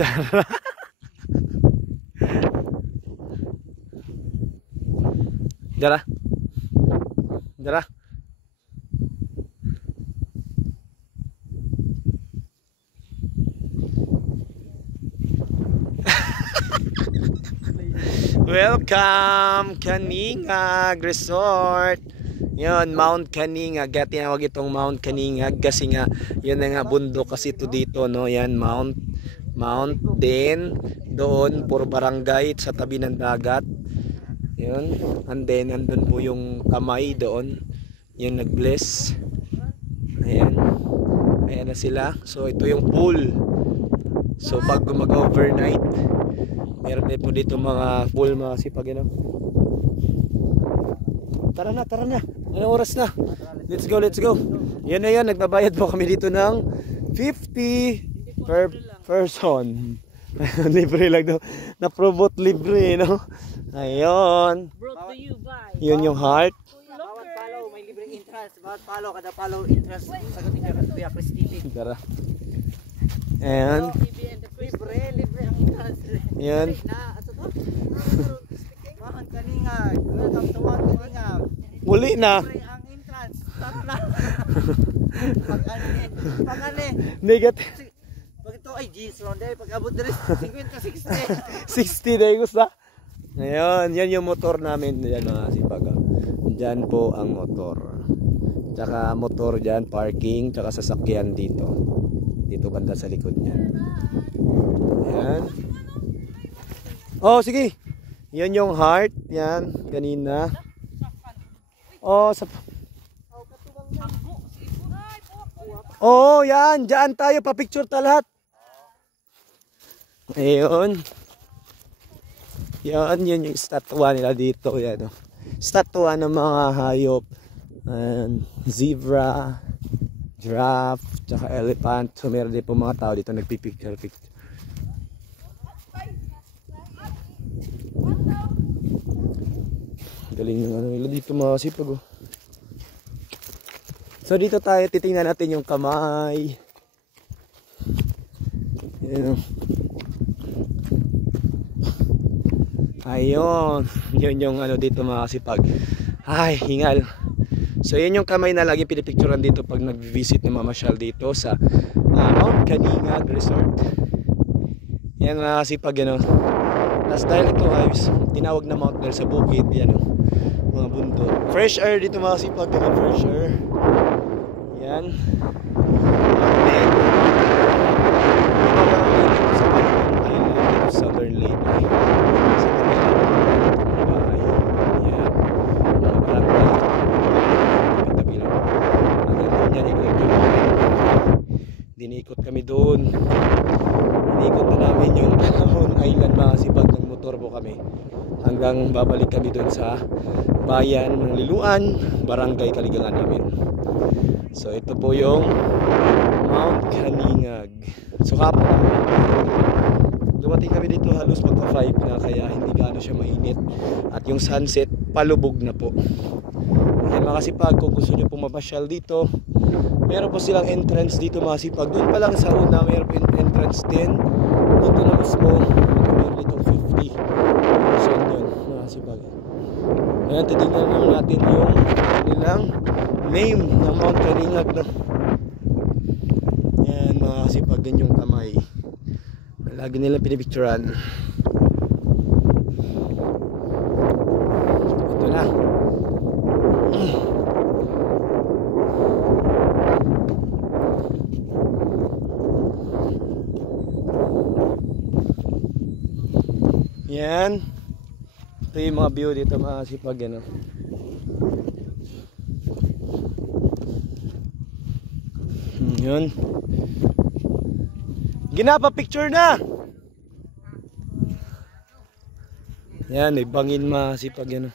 Jara. Jara. Jara. Welcome Kaningag Resort. Yun, Mount Kaningag. Tinawag itong Mount Kaningag kasi nga yun na nga bundok kasi ito dito, no. Yan, Mount din doon, puro barangay sa tabi ng dagat. Yun, and then andun po yung kamay doon, yung nag-bless. Ayan, ayan na sila. So ito yung pool. So pag mag-overnight, meron din po dito mga pool, mga sipag, ano. Tara na, tara na. Anong oras na? Let's go, let's go. Yan na yan, nagbabayad po kami dito ng 50 per person. Libre lang daw. Na-promote libre, no? Ayun. Yun yung heart. Bawat follow, may libreng entrance. Bawat follow, kada follow entrance. Sagutin ka Kuya Chris TV. Tara. And libre ang entrance. yan. Ato to? Mount Kaningag. Welcome to Mount Kaningag. Muli na. Libre ang entrance. Tara na. Pag-ani. Negative. Pag ito ay G's ronde. Pag abot na rin 50-60. 60 na yung gusto. Ayun, yan yung motor namin. Yan mga sipag. Diyan po ang motor. Tsaka motor dyan, parking, tsaka sasakyan dito. Dito banda sa likod niya. Yan. Oh, sige. Yan yung heart. Yan, kanina. Oh, oh, yan. Diyan tayo, pa-picture ta lahat. Ayun. Yan, yun yung statwa nila dito. Yan, oh. Statwa ng mga hayop. And zebra, giraffe, tsaka elephant. So meron din po mga tao dito nagpipicture. Galing yung ano nila dito, mga sipag, oh. So dito tayo, titingnan natin yung kamay. Yan, oh. Ayun, yun yung ano dito, mga kasipag. Ay, hingal. So yun yung kamay na lagi pinipicturean dito pag nag-visit ng mamasyal dito sa Mount Kaningag Resort. Yan, mga kasipag, yan, tapos dahil ito ay tinawag na mount dahil sa bukid, yan, mga bundok. Fresh air dito, mga kasipag, yan, fresh air. Yan. Southern Lake. Dinikot kami doon. Dinikot na namin yung Panahon Island, mga sipag, ng motor po kami. Hanggang babalik kami doon sa bayan ng Liluan, Barangay Kaligangan namin. So ito po yung Mount Kaningag. So kapon dumating kami dito halos magka 5 na, kaya hindi gaano siya mainit. At yung sunset palubog na po. Kaya mga kasipag, kung gusto nyo pong mapasyal dito, meron po silang entrance dito, mga sipag. Doon pa lang sa una meron po entrance din. Dito na mismo meron dito 50. So yun, mga sipag. Ayan, titignan naman natin yung nilang name ng Mount Kaningag, no? Yan, mga kasipag, din yung kamay. Lagi nilang pinipicturan. Ito na. Yan. Ito yung mga view dito, mga sipag, ano. Yun. Ginapa picture na. Yan, may bangin, mga sipag, ano.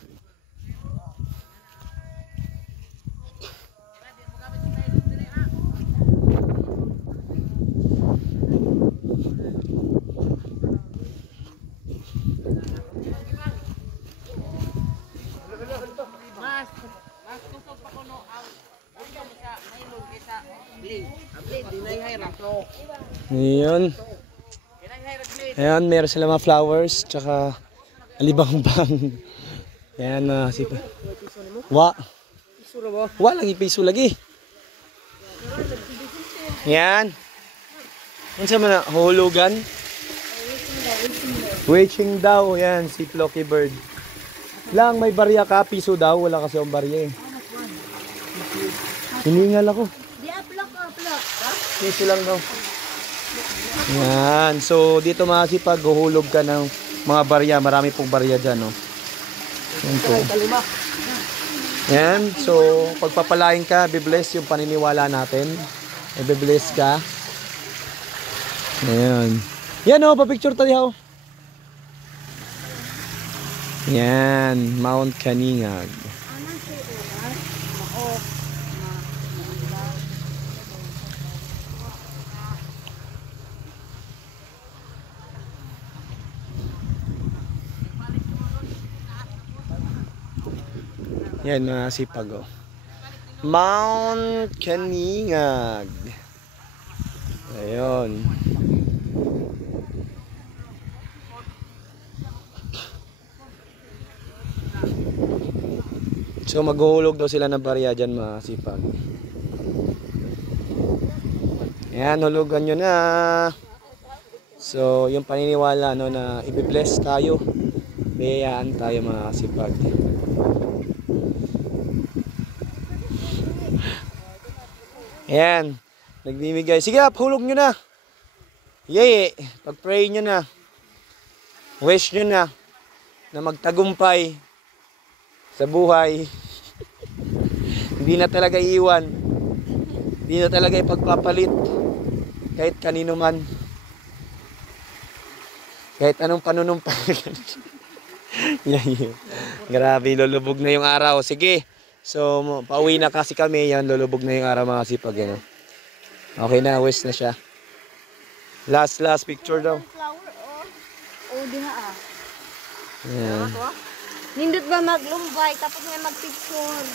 Yun. Ayan, meron sila mga flowers, tsaka alibang-bang. Ayan, sipa. Wa lang ipiso lagi. Ayan. Ano sa mga hulugan? Waiting daw. Ayan, si Flocky Bird. Lang, may barya ka, piso daw. Wala kasi ang barya eh. Hiningal ako. Piso lang daw. Yan. So, dito masipag huhulog ka ng mga barya. Marami pong barya dyan, no? Yan po. Yan. So, pagpapalain ka, bibless yung paniniwala natin. Bibless ka. Ayan. Yan, no? Pa-picture tayo. Yan. Mount Caningag. Yan, mga sipag, oh. Mount Caningag. Ayun. So, maghuhulog daw sila ng barya dyan, mga sipag. Ayan, hulugan nyo na. So, yung paniniwala, no, na i-bless tayo. Biyayaan tayo, mga sipag. Ayan. Nagbibigay. Sige, hulog nyo na. Yay. Pag-pray nyo na. Wish nyo na magtagumpay sa buhay. Hindi na talaga iiwan. Hindi na talaga ipagpapalit. Kahit kanino man. Kahit anong panunumpay. Grabe, lulubog na yung araw. Sige. So, pauwi na kasi kami. Yan, lulubog na yung araw, mga sipag. Yan, okay na, wish na siya. Last picture daw. Flower, oh, diha ah. Yan. Nindot ba maglumbay tapos may magpicture.